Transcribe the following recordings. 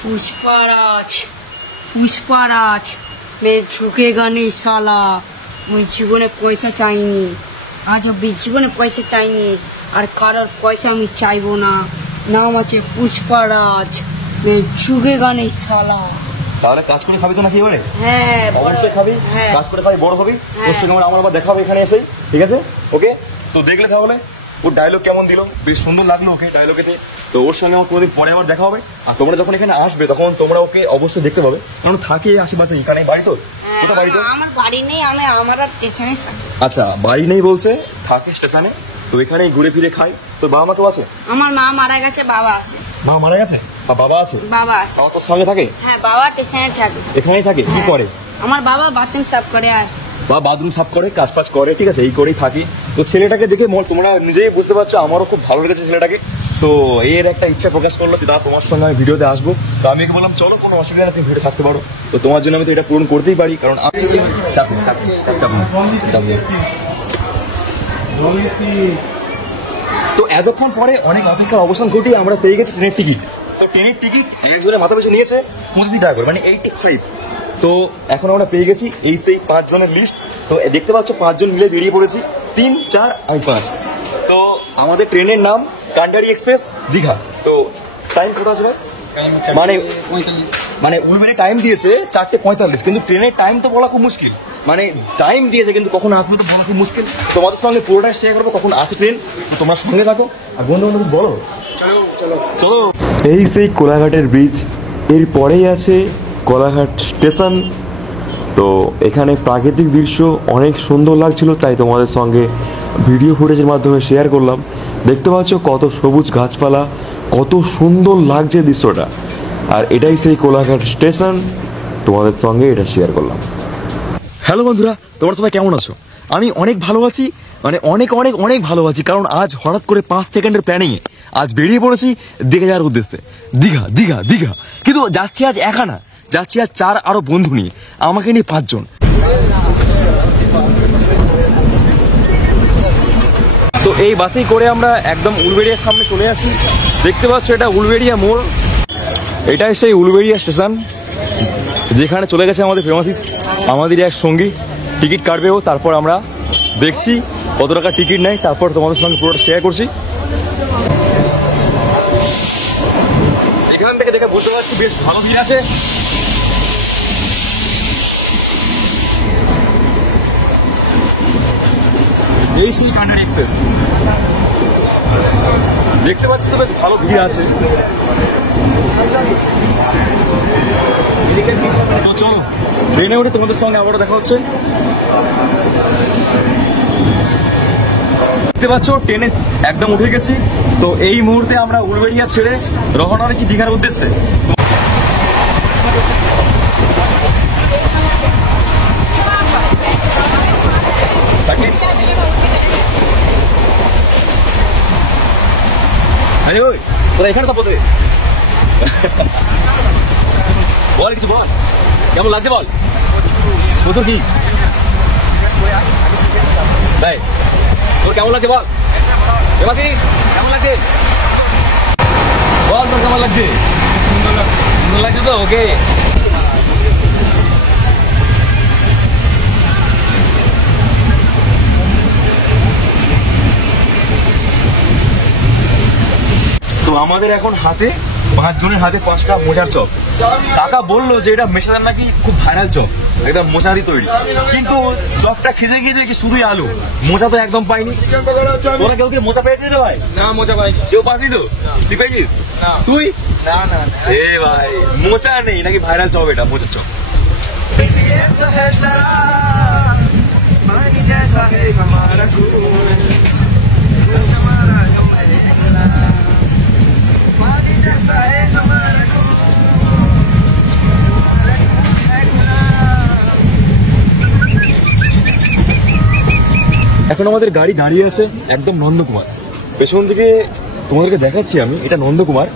पुष्पाराज पुष्पाराज मैं झुकेगा नहीं साला मैं জীবনে পয়সা চাইনি আজ অব্দি জীবনে পয়সা চাইনি আর কারোর পয়সা আমি চাইবো না নাম আছে পুষ্পারাজ मैं झुकेगा नहीं साला তাহলে কাজ করে খাবি তো নাকি এবারে? হ্যাঁ অবশ্যই খাবি, কাজ করে খাবি, বড় হবি। ওর সঙ্গে আমার আবার দেখা হবে এখানে এসেই, ঠিক আছে? ওকে, তো দেখলে তাহলে ওর ডায়লগ কেমন দিল, বেশ সুন্দর লাগলো ওকে ডায়লগেতে। তো ওর সঙ্গে আমার কোনোদিন পরে আবার দেখা হবে। আর তোমরা যখন এখানে আসবে তখন তোমরা ওকে অবশ্যই দেখতে পাবে, কারণ থাকে আশেপাশে। এখানে বাড়ি তো? কোথায় বাড়ি তো? আমার বাড়ি নেই, আমি আমার স্টেশনে থাকি। আচ্ছা, বাড়ি নেই বলছে, থাকে স্টেশনে। তো এখানেই ঘুরে ফিরে খাই। তোর বাবা মা তো আছে? আমার মা মারা গেছে, বাবা আছে। মা মারা গেছে আর বাবা আছে? বাবা আছে। তোর সঙ্গে থাকে? হ্যাঁ, বাবা স্টেশনে থাকে। এখানেই থাকে? কি করে? আমার বাবা বাথরুম সাফ করে আর বা বাথরুম সাফ করে, কাজ ফাজ করে, ঠিক আছে, এই করেই থাকি। তো ছেলেটাকে দেখে তোমরা নিজেই বুঝতে পারছো আমারও খুব ভালো লেগেছে ছেলেটাকে। তো এর একটা ইচ্ছা প্রকাশ করলো যে দাদা তোমার সঙ্গে আমি ভিডিওতে আসবো। তো আমি বললাম চলো, কোনো অসুবিধা নেই, তুমি ভিডিও থাকতে পারো। তো তোমার জন্য আমি তো এটা পূরণ করতেই পারি, কারণ আমি তো এতক্ষণ পরে অনেক অপেক্ষার অবসান ঘটিয়ে আমরা পেয়ে গেছি ট্রেনের টিকিট। তো ট্রেনের টিকিট একজনের মাথা পিছু নিয়েছে 25 টাকা করে, মানে 85। তো এখন আমরা পেয়ে গেছি এই সেই 5 জনের লিস্ট। তো দেখতে পাচ্ছ 5 জন মিলে বেরিয়ে পড়েছি, 3, 4, আমি 5। তো আমাদের ট্রেনের নাম কান্ডারি এক্সপ্রেস দীঘা। তো টাইম কত আছে ভাই? মানে উলবেরি টাইম দিয়েছে 4:45, কিন্তু ট্রেনের টাইম তো বলা খুব মুশকিল। মানে টাইম দিয়েছে কিন্তু কখন আসবে তো বলা খুব মুশকিল। তোমাদের সঙ্গে পুরোটাই শেয়ার করবো কখন আসে ট্রেন। তো তোমরা সঙ্গে থাকো আর বন্ধু বান্ধব বলো চলো। এই সেই কোলাঘাটের ব্রিজ, এর পরেই আছে কোলাঘাট স্টেশন। তো এখানে প্রাকৃতিক দৃশ্য অনেক সুন্দর লাগছিল, তাই তোমাদের সঙ্গে ভিডিও ফুটেজের মাধ্যমে শেয়ার করলাম। দেখতে পাচ্ছ কত সবুজ গাছপালা, কত সুন্দর লাগছে দৃশ্যটা। আর এটাই সেই কোলাঘাট স্টেশন, তোমাদের সঙ্গে এটা শেয়ার করলাম। হ্যালো বন্ধুরা, তোমরা সবাই কেমন আছো? আমি অনেক ভালো আছি, মানে অনেক অনেক অনেক ভালো আছি। কারণ আজ হঠাৎ করে 5 সেকেন্ডের প্ল্যানিংয়ে আজ বেরিয়ে পড়েছি দীঘা যাওয়ার উদ্দেশ্যে। দীঘা দীঘা দীঘা, কিন্তু যাচ্ছি আজ একা না, যাচ্ছি আজ 4 আরো বন্ধু নিয়ে, আমাকে নিয়ে 5 জন। তো এই বাসেই করে আমরা একদম উলবেড়িয়ার সামনে চলে আসি। দেখতে পাচ্ছ এটা উলবেড়িয়া মোড়, এটাই সেই উলবেড়িয়া স্টেশন যেখানে চলে গেছে আমাদের ফেমাসিস, আমাদের এক সঙ্গী। টিকিট কাটবেও, তারপর আমরা দেখছি কত টাকা টিকিট নেয়, তারপর তোমাদের সঙ্গে পুরোটা শেয়ার করছি। এখান থেকে দেখে বুঝতে পারছি বেশ ভালো ভিড় আছে। এই সেই কান্ডারি এক্সপ্রেস, দেখতে পাচ্ছি তো বেশ ভালো ভিড় আছে। তো চলো ট্রেনে উঠে তোমাদের সঙ্গে আবারও দেখা হচ্ছে। দেখতে পাচ্ছ ট্রেনে একদম উঠে গেছি। তো এই মুহূর্তে আমরা উলবেড়িয়া ছেড়ে রওনা হচ্ছি দীঘার উদ্দেশ্যে। আরে ওই তোরা এখানে সব বসে বল, কিছু বল, কেমন লাগছে বল। বছর কি ভাই তোর কেমন লাগছে বল, কেমন লাগছে বল, তোর কেমন লাগছে? সুন্দর লাগছে তো, ওকে। তো আমাদের এখন হাতে 5 জনের হাতে 5টা মোচার চপ। কাকা বললো যে এটা মেশাদার নাকি খুব ভাইরাল চপ, একদম মোচারি তৈরি। কিন্তু চপটা খেতে গিয়ে দেখি শুধুই আলু, মোচা তো একদম পাইনি। তোরা কেউ কি মোচা পেয়েছিস রে ভাই? না, মোচা পাই কেউ পাসনি তো? তুই পেয়েছিস? তুই? না না, এ ভাই মোচা নেই নাকি ভাইরাল চপ, এটা মোচার চপ। এখন আমাদের গাড়ি দাঁড়িয়ে আছে একদম নন্দকুমার। পেছন থেকে তোমাদেরকে দেখাচ্ছি আমি, এটা নন্দকুমার।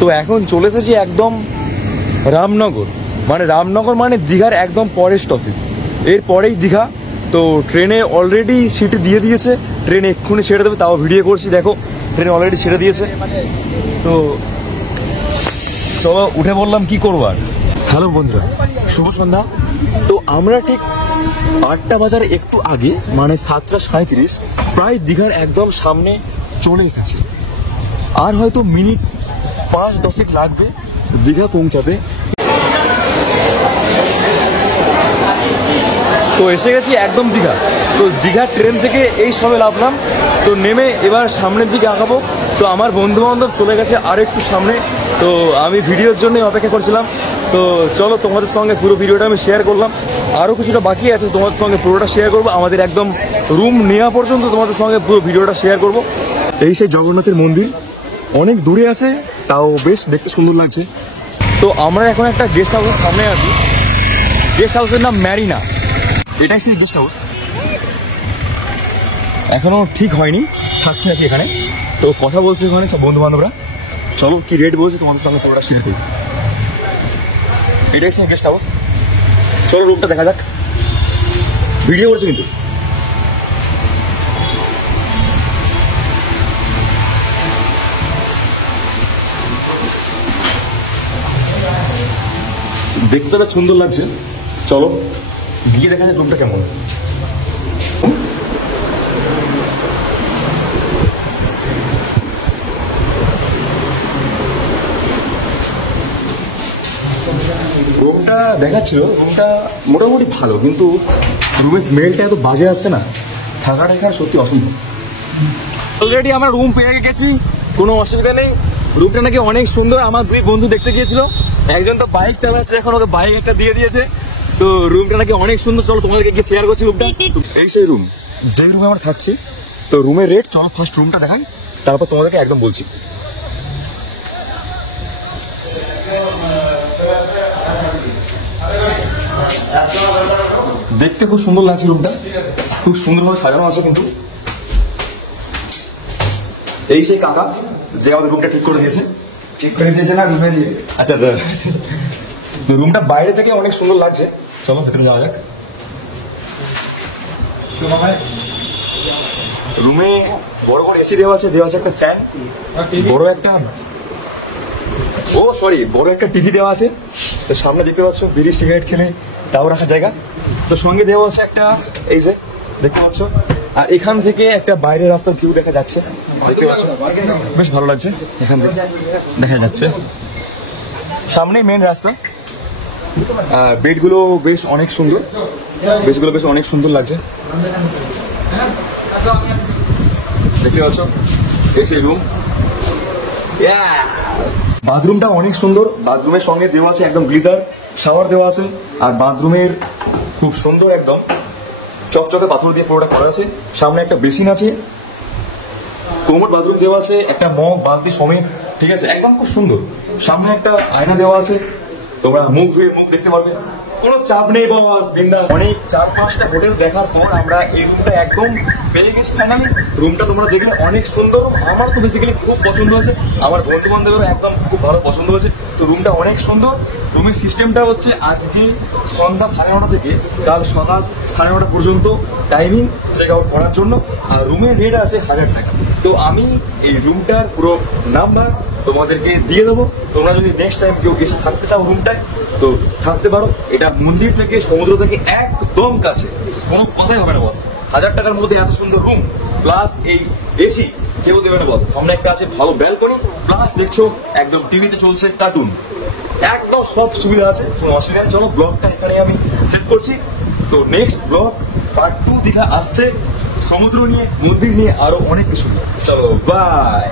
তো এখন চলে এসেছি একদম রামনগর, মানে রামনগর মানে দীঘার একদম পরের স্টপেজ। এর পরেই দীঘা। তো ট্রেনে অলরেডি সিট দিয়ে দিয়েছে, ট্রেন এক্ষুনি ছেড়ে দেবে, তাও ভিডিও করছি দেখো, ট্রেনে অলরেডি ছেড়ে দিয়েছে। তো চলো উঠে বললাম কি করবো আর। হ্যালো বন্ধুরা, শুভ সন্ধ্যা। তো আমরা ঠিক 8টা বাজার একটু আগে, মানে 7:37, প্রায় দীঘার একদম সামনে চলে এসেছি। আর হয়তো মিনিট 5-10 লাগবে দীঘা পৌঁছাতে। তো এসে গেছি একদম দীঘা। তো দীঘা ট্রেন থেকে এই সবে নামলাম। তো নেমে এবার সামনের দিকে আগাবো। তো আমার বন্ধু বান্ধব চলে গেছে আর একটু সামনে। তো আমি ভিডিওর জন্য অপেক্ষা করছিলাম। তো চলো তোমাদের সঙ্গে পুরো ভিডিওটা আমি শেয়ার করলাম। আরও কিছুটা বাকি আছে, তোমাদের সঙ্গে পুরোটা শেয়ার করবো। আমাদের একদম রুম নেওয়া পর্যন্ত তোমাদের সঙ্গে পুরো ভিডিওটা শেয়ার করবো। এই সেই জগন্নাথের মন্দির, অনেক দূরে আছে, তাও বেশ দেখতে সুন্দর লাগছে। তো আমরা এখন একটা গেস্ট হাউসের সামনে আছি। গেস্ট হাউসের নাম ম্যারিনা। এটাই সেই গেস্ট হাউস, এখনো ঠিক হয়নি, থাকছে নাকি এখানে। তো কথা বলছে ওখানে সব বন্ধু বান্ধবরা। চলো কি রেট বলছে তোমাদের সঙ্গে পুরোটা শেয়ার করবো। এটাই সেই গেস্ট হাউস। চলো রুমটা দেখা যাক। ভিডিও করছে কিন্তু। দেখতে বেশ সুন্দর লাগছে। চলো গিয়ে দেখা যায় রুমটা কেমন। রুমটা দেখাচ্ছিল, রুমটা মোটামুটি ভালো, কিন্তু রুমের স্মেলটা এত বাজে আসছে না, থাকাটা এখানে সত্যি অসম্ভব। অলরেডি আমরা রুম পেয়ে গেছি, কোনো অসুবিধা নেই। রুমটা নাকি অনেক সুন্দর। আমার 2 বন্ধু দেখতে গিয়েছিল, একজন তো বাইক চালাচ্ছে, এখন ওকে বাইক একটা দিয়ে দিয়েছে। তো রুমটা নাকি অনেক সুন্দর। চলো তোমাদেরকে গিয়ে শেয়ার করছি রুমটা। এই সেই রুম, যে রুমে আমরা থাকছি। তো রুমের রেট, চলো ফার্স্ট রুমটা দেখাই, তারপর তোমাদেরকে একদম বলছি। দেখতে খুব সুন্দর লাগছে রুমটা, খুব সুন্দরভাবে সাজানো আছে। কিন্তু এই সেই কাকা যে আমাদের রুমটা ঠিক করে দিয়েছে। ঠিক করে দিয়েছে না রুমে দিয়ে? আচ্ছা আচ্ছা। তো রুমটা বাইরে থেকে অনেক সুন্দর লাগছে। চলো ভেতরে যাওয়া যাক। রুমে বড় বড় এসি দেওয়া আছে, একটা ফ্যান, বড় একটা বড় একটা টিভি দেওয়া আছে। তো সামনে দেখতে পাচ্ছ বিড়ি সিগারেট খেলে তাও রাখার জায়গা। তো সঙ্গে দেওয়া আছে একটা, এই যে দেখতে পাচ্ছ, আর এখান থেকে একটা বাইরের রাস্তার ভিউ দেখা যাচ্ছে, দেখতে পাচ্ছ, বেশ ভালো লাগছে। এখান থেকে দেখা যাচ্ছে সামনে মেন রাস্তা। বেডগুলো বেশ অনেক সুন্দর, বেশ অনেক সুন্দর লাগছে, দেখতে পাচ্ছ। এই সেই রুম, বাথরুমটা অনেক সুন্দর। বাথরুমের সঙ্গে দেওয়া আছে একদম গ্লিজার, শাওয়ার দেওয়া আছে। আর বাথরুমের খুব সুন্দর একদম চকচকে পাথর দিয়ে পুরোটা করা আছে। সামনে একটা বেসিন আছে, কোমর বাথরুম দেওয়া আছে, একটা মগ বালতি সমেত, ঠিক আছে, একদম খুব সুন্দর। সামনে একটা আয়না দেওয়া আছে, তোমরা মুখ ধুয়ে মুখ দেখতে পারবে, কোনো চাপ নেই বাস, বিন্দাস। অনেক 4-5টা হোটেল দেখার পর আমরা এই রুমটা একদম পেয়ে গেছি ফাইনালি। রুমটা তোমরা দেখলে অনেক সুন্দর, আমার তো বেসিক্যালি খুব পছন্দ হয়েছে, আমার বন্ধু বান্ধবেরও একদম খুব ভালো পছন্দ হয়েছে। তো রুমটা অনেক সুন্দর। রুমের সিস্টেমটা হচ্ছে আজকে সন্ধ্যা 9:30 থেকে কাল সকাল 9:30 পর্যন্ত টাইমিং চেক আউট করার জন্য। আর রুমের রেট আছে 1000 টাকা। তো আমি এই রুমটার পুরো নাম্বার তোমাদেরকে দিয়ে দেবো। তোমরা যদি নেক্সট টাইম কেউ এসে থাকতে চাও রুমটায়, তো থাকতে পারো। এটা মন্দির থেকে, সমুদ্র থেকে একদম কাছে, কোনো কথাই হবে না বস। 1000 টাকার মধ্যে এত সুন্দর রুম, প্লাস এই এসি কেউ দেবে না বস। সামনে একটা আছে ভালো ব্যালকনি, প্লাস দেখছো একদম টিভিতে চলছে কার্টুন, একদম সব সুবিধা আছে, কোনো অসুবিধা নেই। চলো ব্লগটা এখানে আমি শেষ করছি। তো নেক্সট ব্লগ পার্ট 2 দীঘা আসছে, সমুদ্র নিয়ে, মন্দির নিয়ে, আরো অনেক কিছু নিয়ে। চলো বাই।